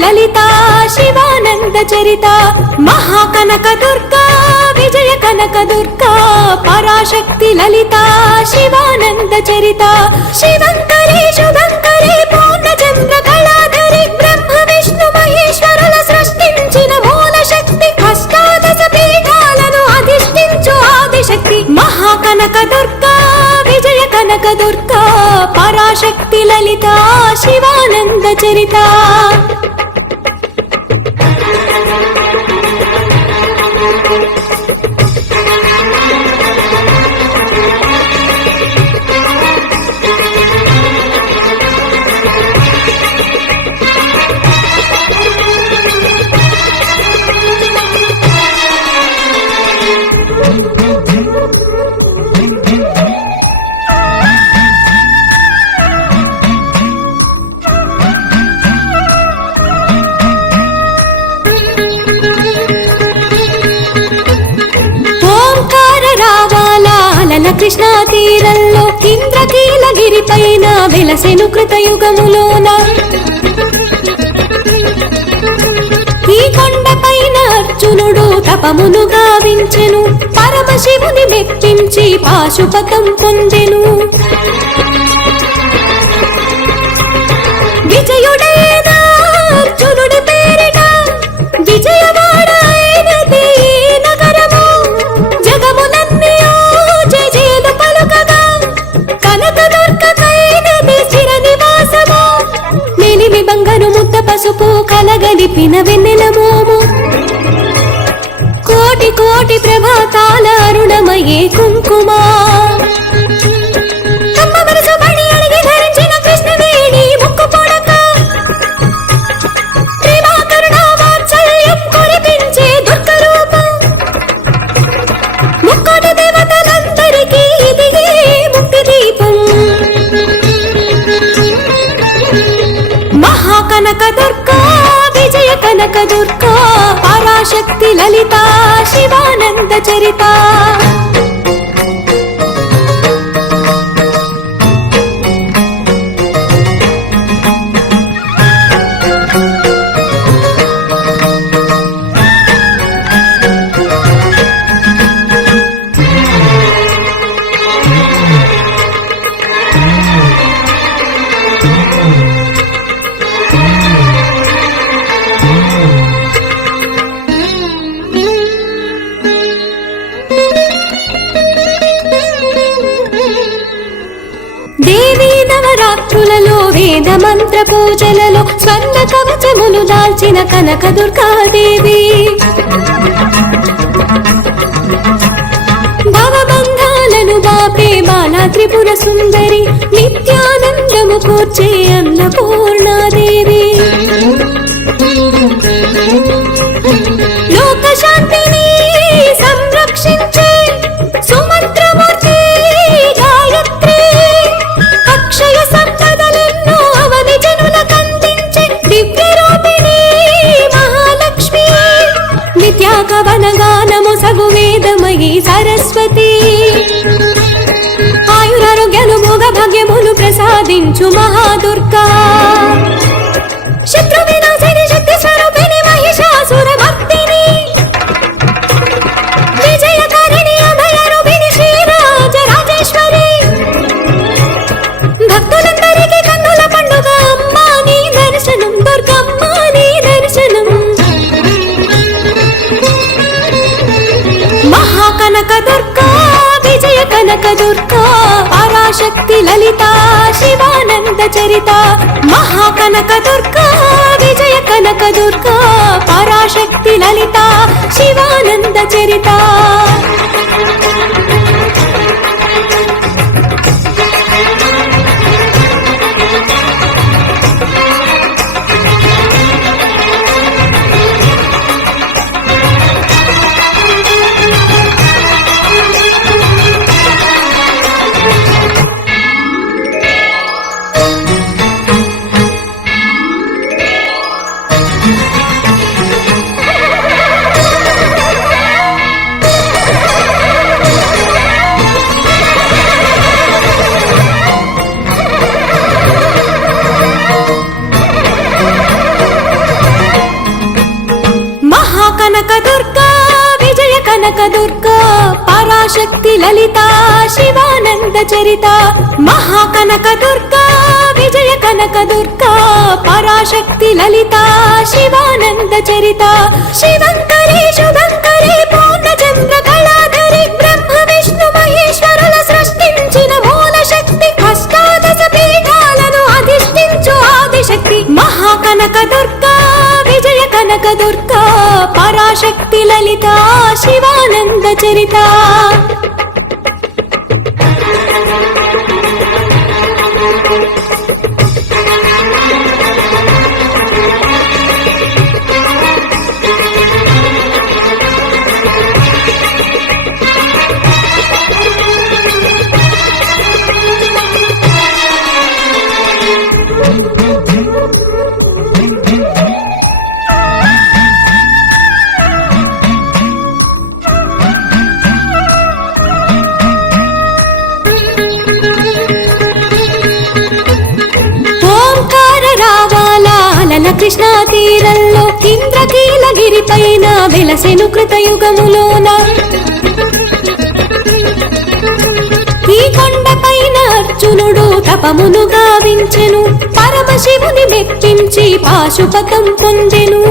లలిత శివానంద చరిత మహాకనక దుర్గా విజయ కనక దుర్గా పరాశక్తి లలిత శివానంద చరిత శివంకరి శుభంకరి పూర్ణచంద్ర కళాధరి బ్రహ్మ విష్ణు మహేశ్వరుల సృష్టించిన మూల శక్తి అష్టాదశ పీఠాలను అధిష్ఠించు ఆదిశక్తి మహాకనక దుర్గా విజయ కనక దుర్గా పరాశక్తి లలిత శివానంద చరిత కృష్ణా తీరంలో ఇంద్రకీలగిరి పైన వెలసెను కృతయుగములోన ఈ కొండ పైన అర్జునుడు తపమును గావించెను పరమశివుని మెప్పించి పాశుపతం పొందెను విజయుడైన అర్జునుడి పేరిట విజయవాడ అయినది నగరము జగమునన్ని జయజయలు పలుకగా కనకదుర్గకైనది స్థిర నివాసము మేలిమి బంగారు ముద్ద పసుపు కలగలిపిన వెన్నెల మోము కోటి కోటి ప్రభాతాల అరుణమయే కుంకుమ కనక దుర్గా విజయ కనక దుర్గా పరాశక్తి లలిత శివానంద చరిత దేవీ నవరాత్రులలో వేద మంత్ర పూజలలో స్వర్ణ కవచములు దాల్చిన కనక దుర్గాదేవి భవబంధాలను బాపే బాలా త్రిపుర సుందరి నిత్యానందము కూర్చే అన్నపూర్ణాదేవి లోక శాంతిని సంరక్షించే సుమంత్రమూర్తి గాయత్రి అక్షయ సంపదలెన్నో అవని జనులకందించే దివ్య రూపిణి మహాలక్ష్మి నిత్యాకవన గానము సగు వేదమయీ సరస్వతి ఆయురారోగ్యాలు భోగ భాగ్యములు ప్రసాదించు మహాదుర్గా శత్రు వినాశిని శక్తి స్వరూపిణి మహిషాసుర భక్తిని విజయకారిణి అభయరూపిణి శ్రీరాజ రాజేశ్వరి భక్తులందరికీ కన్నుల పండుగ అమ్మా నీ దర్శనం దుర్గమ్మ నీ దర్శనం మహాకనక దుర్గా విజయ కనక దుర్గా పరాశక్తి లలిత శివానంద చరిత మహాకనక దుర్గా విజయ కనక దుర్గా పరాశక్తి లలిత శివానంద చరిత కనక దుర్గా విజయ కనక దుర్గా పరాశక్తి లలిత శివానంద చరిత మహాకనక దుర్గా విజయ కనక దుర్గా పరాశక్తి లలిత శివానంద చరిత శివంకరి శుభంకరి పూర్ణచంద్ర కళాధరి బ్రహ్మ విష్ణు మహేశ్వరుల సృష్టించిన మూల శక్తి అష్టాదశ పీఠాలను అధిష్ఠించు ఆదిశక్తి మహాకనక దుర్గా విజయ కనక దుర్గా పరాశక్తి లలిత శివానంద చరిత కృష్ణా తీరంలో ఇంద్రకీలగిరి పైన వెలసెను కృతయుగములోన ఈ కొండ పైన అర్జునుడు తపమును గావించెను పరమశివుని మెప్పించి పాశుపతం పొందెను